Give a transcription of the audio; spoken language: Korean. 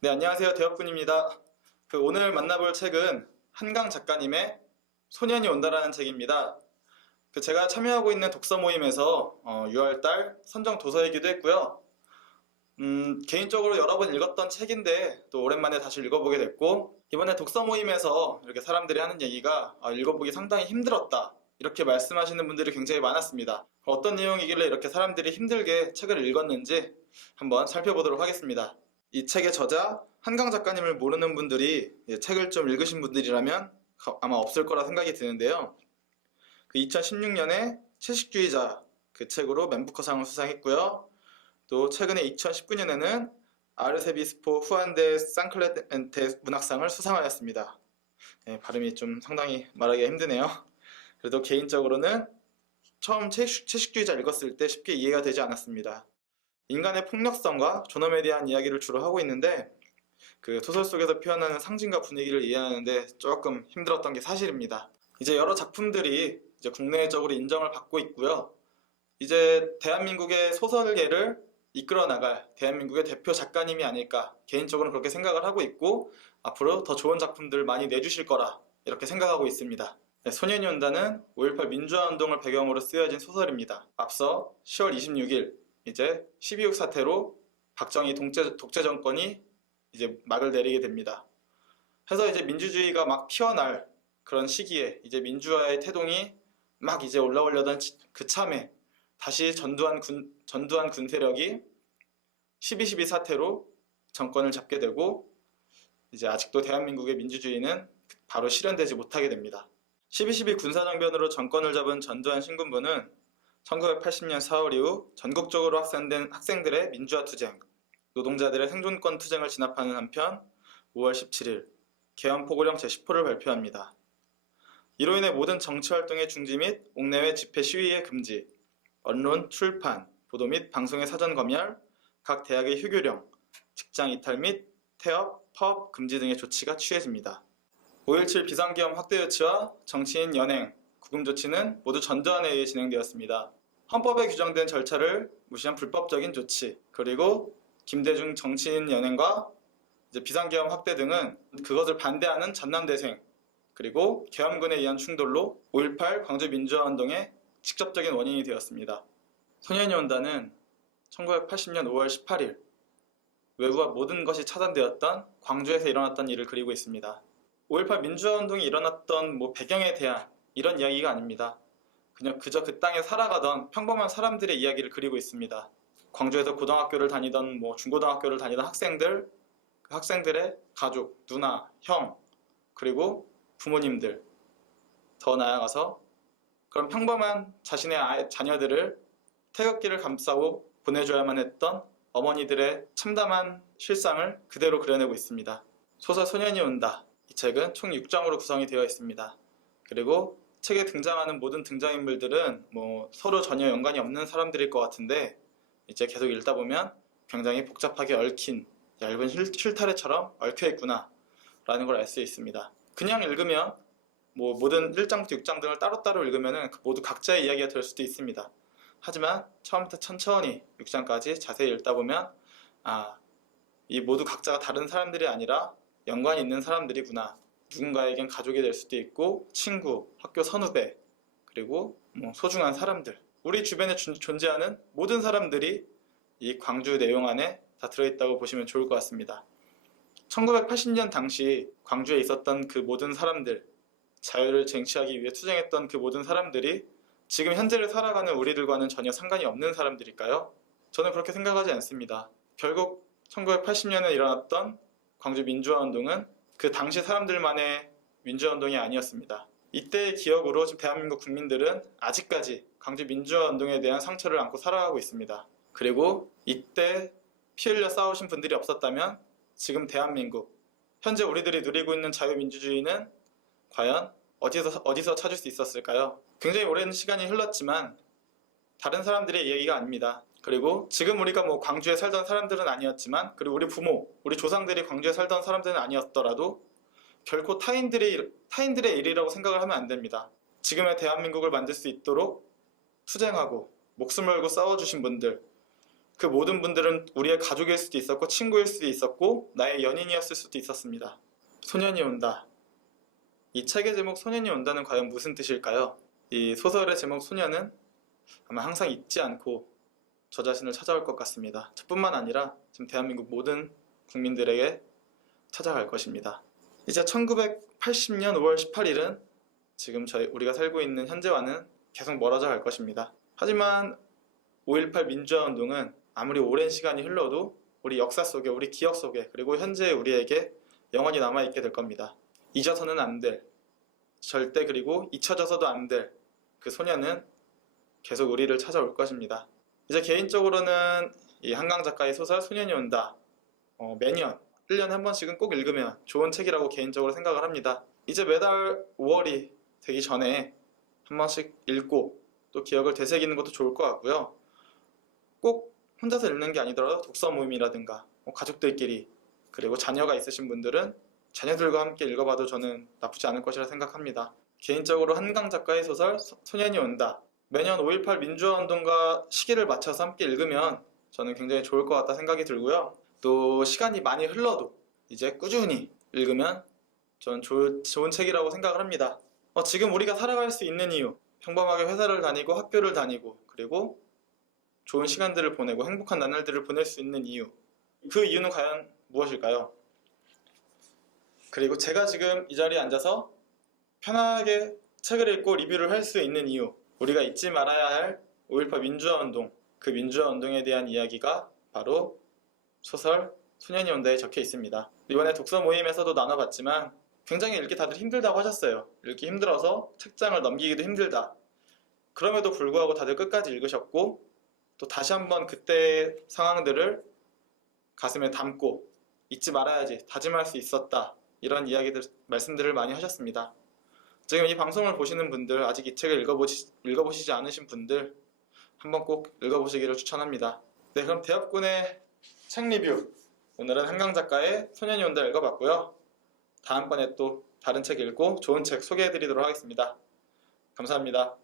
네, 안녕하세요. 대혁군입니다. 오늘 만나볼 책은 한강 작가님의 소년이 온다라는 책입니다. 제가 참여하고 있는 독서 모임에서 6월달 선정 도서이기도 했고요. 개인적으로 여러 번 읽었던 책인데 또 오랜만에 다시 읽어보게 됐고, 이번에 독서 모임에서 이렇게 사람들이 하는 얘기가 읽어보기 상당히 힘들었다, 이렇게 말씀하시는 분들이 굉장히 많았습니다. 어떤 내용이길래 이렇게 사람들이 힘들게 책을 읽었는지 한번 살펴보도록 하겠습니다. 이 책의 저자 한강 작가님을 모르는 분들이 책을 좀 읽으신 분들이라면 아마 없을 거라 생각이 드는데요. 2016년에 채식주의자 그 책으로 맨부커상을 수상했고요. 또 최근에 2019년에는 아르세비스포 후안데 산클레멘테 문학상을 수상하였습니다. 발음이 좀 상당히 말하기가 힘드네요. 그래도 개인적으로는 처음 채식주의자 읽었을 때 쉽게 이해가 되지 않았습니다. 인간의 폭력성과 존엄에 대한 이야기를 주로 하고 있는데 그 소설 속에서 표현하는 상징과 분위기를 이해하는데 조금 힘들었던 게 사실입니다. 이제 여러 작품들이 이제 국내적으로 인정을 받고 있고요. 이제 대한민국의 소설계를 이끌어 나갈 대한민국의 대표 작가님이 아닐까, 개인적으로는 그렇게 생각을 하고 있고, 앞으로 더 좋은 작품들 많이 내주실 거라 이렇게 생각하고 있습니다. 소년이 온다는 5.18 민주화 운동을 배경으로 쓰여진 소설입니다. 앞서 10월 26일 이제 12.6 사태로 박정희 독재 정권이 이제 막을 내리게 됩니다. 해서 이제 민주주의가 막 피어날 그런 시기에 이제 민주화의 태동이 막 이제 올라오려던 그 참에 다시 전두환 군 세력이 12.12 사태로 정권을 잡게 되고, 이제 아직도 대한민국의 민주주의는 바로 실현되지 못하게 됩니다. 12.12 군사정변으로 정권을 잡은 전두환 신군부는 1980년 4월 이후 전국적으로 확산된 학생들의 민주화 투쟁, 노동자들의 생존권 투쟁을 진압하는 한편 5월 17일 개헌포고령 제10호를 발표합니다. 이로 인해 모든 정치활동의 중지 및 옥내외 집회 시위의 금지, 언론, 출판, 보도 및 방송의 사전 검열, 각 대학의 휴교령, 직장 이탈 및 태업, 파업 금지 등의 조치가 취해집니다. 5.17 비상계엄 확대 조치와 정치인 연행, 구금 조치는 모두 전두환에 의해 진행되었습니다. 헌법에 규정된 절차를 무시한 불법적인 조치, 그리고 김대중 정치인 연행과 이제 비상계엄 확대 등은 그것을 반대하는 전남대생, 그리고 계엄군에 의한 충돌로 5.18 광주민주화운동의 직접적인 원인이 되었습니다. 소년이 온다는 1980년 5월 18일 외부와 모든 것이 차단되었던 광주에서 일어났던 일을 그리고 있습니다. 5.18 민주화운동이 일어났던 배경에 대한 이런 이야기가 아닙니다. 그저 그 땅에 살아가던 평범한 사람들의 이야기를 그리고 있습니다. 광주에서 고등학교를 다니던 중고등학교를 다니던 학생들, 그 학생들의 가족, 누나, 형, 그리고 부모님들, 더 나아가서 그런 평범한 자신의 자녀들을 태극기를 감싸고 보내줘야만 했던 어머니들의 참담한 실상을 그대로 그려내고 있습니다. 소설 소년이 온다, 이 책은 총 6장으로 구성이 되어 있습니다. 그리고 책에 등장하는 모든 등장인물들은 서로 전혀 연관이 없는 사람들일 것 같은데, 이제 계속 읽다 보면 굉장히 복잡하게 얽힌 얇은 실타래처럼 얽혀있구나 라는 걸 알 수 있습니다. 그냥 읽으면 모든 1장부터 6장 등을 따로따로 읽으면 모두 각자의 이야기가 될 수도 있습니다. 하지만 처음부터 천천히 6장까지 자세히 읽다 보면 이 모두 각자가 다른 사람들이 아니라 연관이 있는 사람들이구나. 누군가에겐 가족이 될 수도 있고, 친구, 학교 선후배, 그리고 소중한 사람들, 우리 주변에 존재하는 모든 사람들이 이 광주 내용 안에 다 들어있다고 보시면 좋을 것 같습니다. 1980년 당시 광주에 있었던 그 모든 사람들, 자유를 쟁취하기 위해 투쟁했던 그 모든 사람들이 지금 현재를 살아가는 우리들과는 전혀 상관이 없는 사람들일까요? 저는 그렇게 생각하지 않습니다. 결국 1980년에 일어났던 광주 민주화운동은 그 당시 사람들만의 민주화운동이 아니었습니다. 이때의 기억으로 지금 대한민국 국민들은 아직까지 광주 민주화운동에 대한 상처를 안고 살아가고 있습니다. 그리고 이때 피 흘려 싸우신 분들이 없었다면 지금 대한민국, 현재 우리들이 누리고 있는 자유민주주의는 과연 어디서 찾을 수 있었을까요? 굉장히 오랜 시간이 흘렀지만 다른 사람들의 얘기가 아닙니다. 그리고 지금 우리가 광주에 살던 사람들은 아니었지만, 그리고 우리 부모, 우리 조상들이 광주에 살던 사람들은 아니었더라도 결코 타인들의 일이라고 생각을 하면 안 됩니다. 지금의 대한민국을 만들 수 있도록 투쟁하고 목숨을 걸고 싸워주신 분들, 그 모든 분들은 우리의 가족일 수도 있었고 친구일 수도 있었고 나의 연인이었을 수도 있었습니다. 소년이 온다. 이 책의 제목 소년이 온다는 과연 무슨 뜻일까요? 이 소설의 제목 소년은 아마 항상 잊지 않고 저 자신을 찾아올 것 같습니다. 저뿐만 아니라 지금 대한민국 모든 국민들에게 찾아갈 것입니다. 이제 1980년 5월 18일은 지금 우리가 살고 있는 현재와는 계속 멀어져 갈 것입니다. 하지만 5.18 민주화 운동은 아무리 오랜 시간이 흘러도 우리 역사 속에, 우리 기억 속에, 그리고 현재의 우리에게 영원히 남아있게 될 겁니다. 잊어서는 안 될, 절대 그리고 잊혀져서도 안 될 그 소년은 계속 우리를 찾아올 것입니다. 이제 개인적으로는 이 한강 작가의 소설 소년이 온다 매년 1년에 한 번씩은 꼭 읽으면 좋은 책이라고 개인적으로 생각을 합니다. 이제 매달 5월이 되기 전에 한 번씩 읽고 또 기억을 되새기는 것도 좋을 것 같고요. 꼭 혼자서 읽는 게 아니더라도 독서 모임이라든가 가족들끼리 그리고 자녀가 있으신 분들은 자녀들과 함께 읽어봐도 저는 나쁘지 않을 것이라 생각합니다. 개인적으로 한강 작가의 소설 소년이 온다 매년 5.18 민주화 운동과 시기를 맞춰서 함께 읽으면 저는 굉장히 좋을 것 같다 생각이 들고요. 또 시간이 많이 흘러도 이제 꾸준히 읽으면 저는 좋은 책이라고 생각을 합니다. 지금 우리가 살아갈 수 있는 이유, 평범하게 회사를 다니고 학교를 다니고 그리고 좋은 시간들을 보내고 행복한 나날들을 보낼 수 있는 이유, 그 이유는 과연 무엇일까요? 그리고 제가 지금 이 자리에 앉아서 편하게 책을 읽고 리뷰를 할 수 있는 이유, 우리가 잊지 말아야 할 5.18 민주화 운동, 그 민주화 운동에 대한 이야기가 바로 소설 소년이 온다에 적혀 있습니다. 이번에 독서 모임에서도 나눠봤지만 굉장히 읽기 다들 힘들다고 하셨어요. 읽기 힘들어서 책장을 넘기기도 힘들다. 그럼에도 불구하고 다들 끝까지 읽으셨고 또 다시 한번 그때의 상황들을 가슴에 담고 잊지 말아야지, 다짐할 수 있었다, 이런 말씀들을 많이 하셨습니다. 지금 이 방송을 보시는 분들, 아직 이 책을 읽어보시지 않으신 분들 한번 꼭 읽어보시기를 추천합니다. 네, 그럼 대업군의 책 리뷰, 오늘은 한강 작가의 소년이 온다 읽어봤고요. 다음번에 또 다른 책 읽고 좋은 책 소개해드리도록 하겠습니다. 감사합니다.